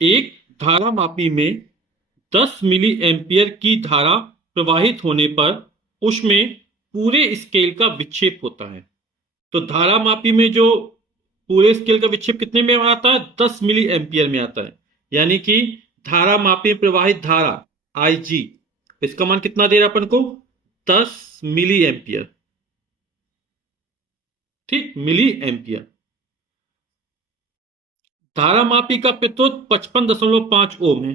एक धारामापी में 10 milli ampere की धारा प्रवाहित होने पर उसमें पूरे स्केल का विक्षेप होता है। तो धारामापी में जो पूरे स्केल का विक्षेप कितने में आता है? 10 मिली एम्पियर में आता है। यानी कि धारामापी में प्रवाहित धारा आई जी, इसका मान कितना दे रहा है अपन को? 10 मिली एम्पियर। ठीक, मिली एम्पियर। धारामापी का प्रतिरोध 55.5 ओम है।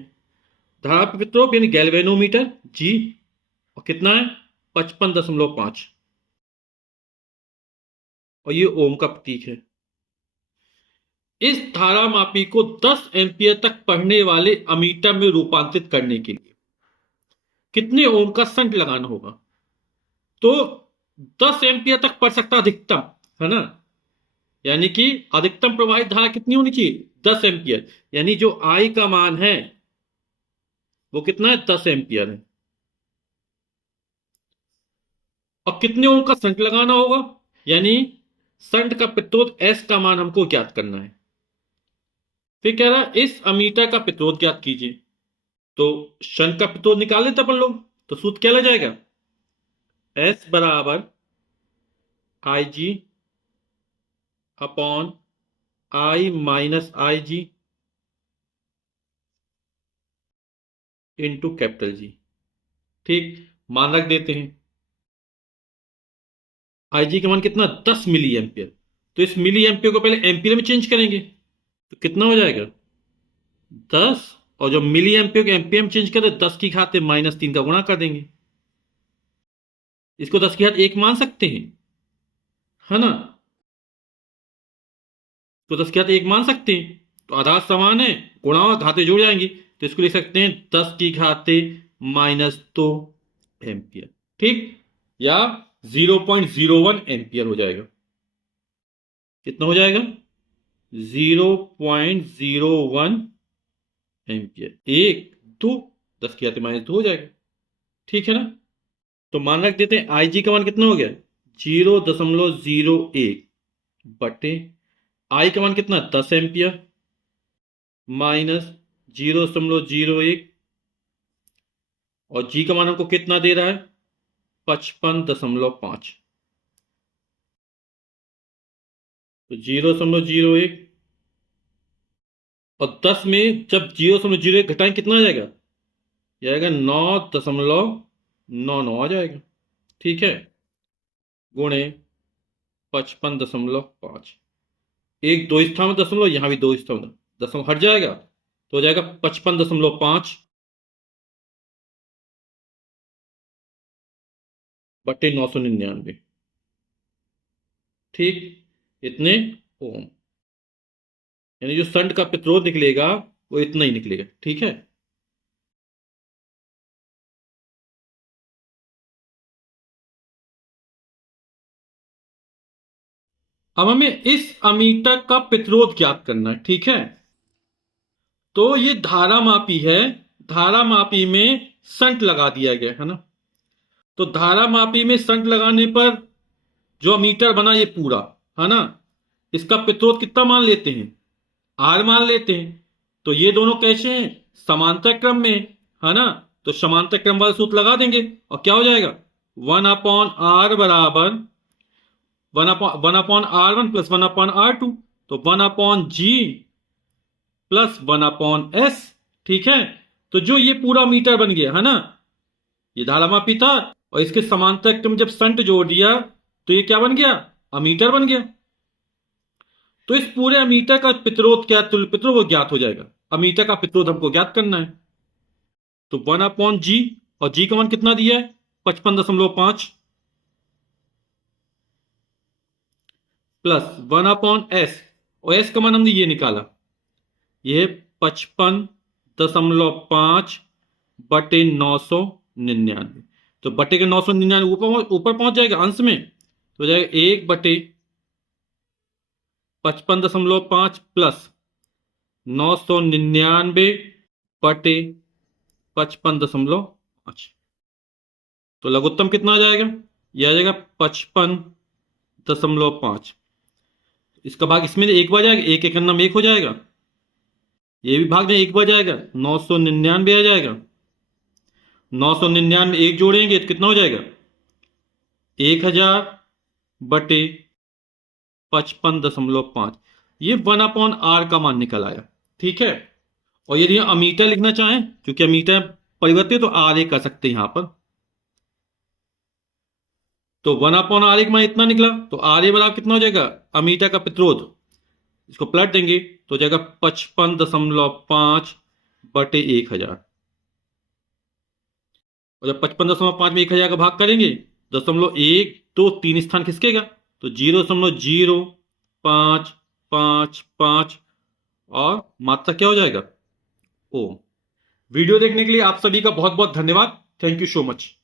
धारा प्रतिरोध यानी गैल्वेनोमीटर जी, और कितना है? 55.5, और ये ओम का प्रतीक है। इस धारामापी को 10 एम्पियर तक पढ़ने वाले अमीटर में रूपांतरित करने के लिए कितने ओम का संट लगाना होगा? तो 10 एम्पियर तक पढ़ सकता अधिकतम, है ना। यानी कि अधिकतम प्रवाहित धारा कितनी होनी चाहिए? 10 एम्पियर। यानी जो आई का मान है वो कितना है? 10 एम्पियर है। और कितने ओम का संट लगाना होगा? यानी संट का प्रतिरोध एस का मान हमको ज्ञात करना है। फिर कह रहा है इस अमीटर का प्रतिरोध ज्ञात कीजिए। तो शंट का प्रतिरोध निकाल लेते अपन लोग। तो सूत्र क्या लग जाएगा? एस बराबर I G upon I minus I G into capital G. ठीक, मान रख देते हैं। आई जी का मान कितना? 10 मिली एम्पियर। तो इस मिली एम्पियर को पहले एम्पियर में चेंज करेंगे, तो कितना हो जाएगा? 10। और जब मिली एम्पियर को एम्पियर में चेंज करें, 10 की घात -3 का गुणा कर देंगे। इसको 10 की घात 1 मान सकते हैं, है ना। तो 10 की घात 1 मान सकते हैं। तो आधार समान है, गुणा और घातें जुड़ जाएंगी, तो इसको लिख सकते हैं 10 की घाते -2 एम्पियर। ठीक, या 0.01 एम्पियर हो जाएगा। कितना हो जाएगा? 0.01 एम्पियर। 1 2, 10 की घाते -2 हो जाएगा। ठीक है ना। तो मान रख देते हैं आई जी का मान कितना हो गया? 0.01 बटे आई का मान कितना? 10 एम्पियर माइनस 0.01, और जी का मान हमको कितना दे रहा है? 55.5। तो 0.01 और 10 में जब 0.01 घटाएं कितना आ जाएगा? यह आएगा 9.99 आ जाएगा। ठीक है, गुणे 55.5। एक दो स्थान में दशमलव, यहां भी दो स्थान में दशमलव हट जाएगा, तो हो जाएगा 55.5 बटे 999। ठीक, इतने ओम। यानी जो संट का प्रतिरोध निकलेगा वो इतना ही निकलेगा। ठीक है। अब हमें इस अमीटर का प्रतिरोध ज्ञात करना है। ठीक है। तो ये धारामापी है, धारामापी में संट लगा दिया गया है ना। तो धारामापी में संट लगाने पर जो अमीटर बना ये पूरा, है ना, इसका प्रतिरोध कितना मान लेते हैं? आर मान लेते हैं। तो ये दोनों कैसे हैं? समांतर क्रम में, है ना। तो समांतर क्रम वाला सूत्र लगा देंगे, और क्या हो जाएगा? 1/r बराबर 1/r1 प्लस 1/r2। तो 1/g प्लस 1/s। ठीक है। तो जो ये पूरा मीटर बन गया, है ना, ये धारामापी था, और इसके समांतर क्रम जब संट जोड़ दिया तो ये क्या बन गया? अमीटर बन गया। तो इस पूरे अमीटर का प्रतिरोध क्या, तुल्य प्रतिरोध, वो ज्ञात हो जाएगा। अमीटर का प्रतिरोध हमको ज्ञात करना है। तो 1/g, और जी का मान कितना दिया है? 55.5 प्लस 1/s, और एस का मान हमने ये निकाला, ये 55.5 बटे 999। तो बटे के 999 ऊपर ऊपर पहुंच जाएगा अंश में, तो हो जाएगा 1 बटे 55.5 प्लस 999 बटे 55.5। तो लघुत्तम कितना आ जाएगा? यह आ जाएगा 55.5। इसका भाग इसमें एक बार जाएगा, एक एक अन्नम एक हो जाएगा, ये भी भाग दें, एक बार जाएगा, 999 आ जाएगा। 999 एक जोड़ेंगे तो कितना हो जाएगा, 1000 बटे 55.5। ये 1/r का मान निकल आया। ठीक है। और यदि हम अमीटर लिखना चाहें, क्योंकि अमीटर परिवर्तित, तो आर ए कर सकते हैं यहां पर। तो 1/r का मान इतना निकला, तो आर ए बराबर कितना हो जाएगा, अमीटर का प्रतिरोध, इसको पलट देंगे तो हो जाएगा 55.5 बटे 1000। और जब 55.5 में 1000 का भाग करेंगे, 0.123 स्थान खिसकेगा, तो 0.0555 और मात्रा क्या हो जाएगा, ओम। वीडियो देखने के लिए आप सभी का बहुत बहुत धन्यवाद। Thank you so much.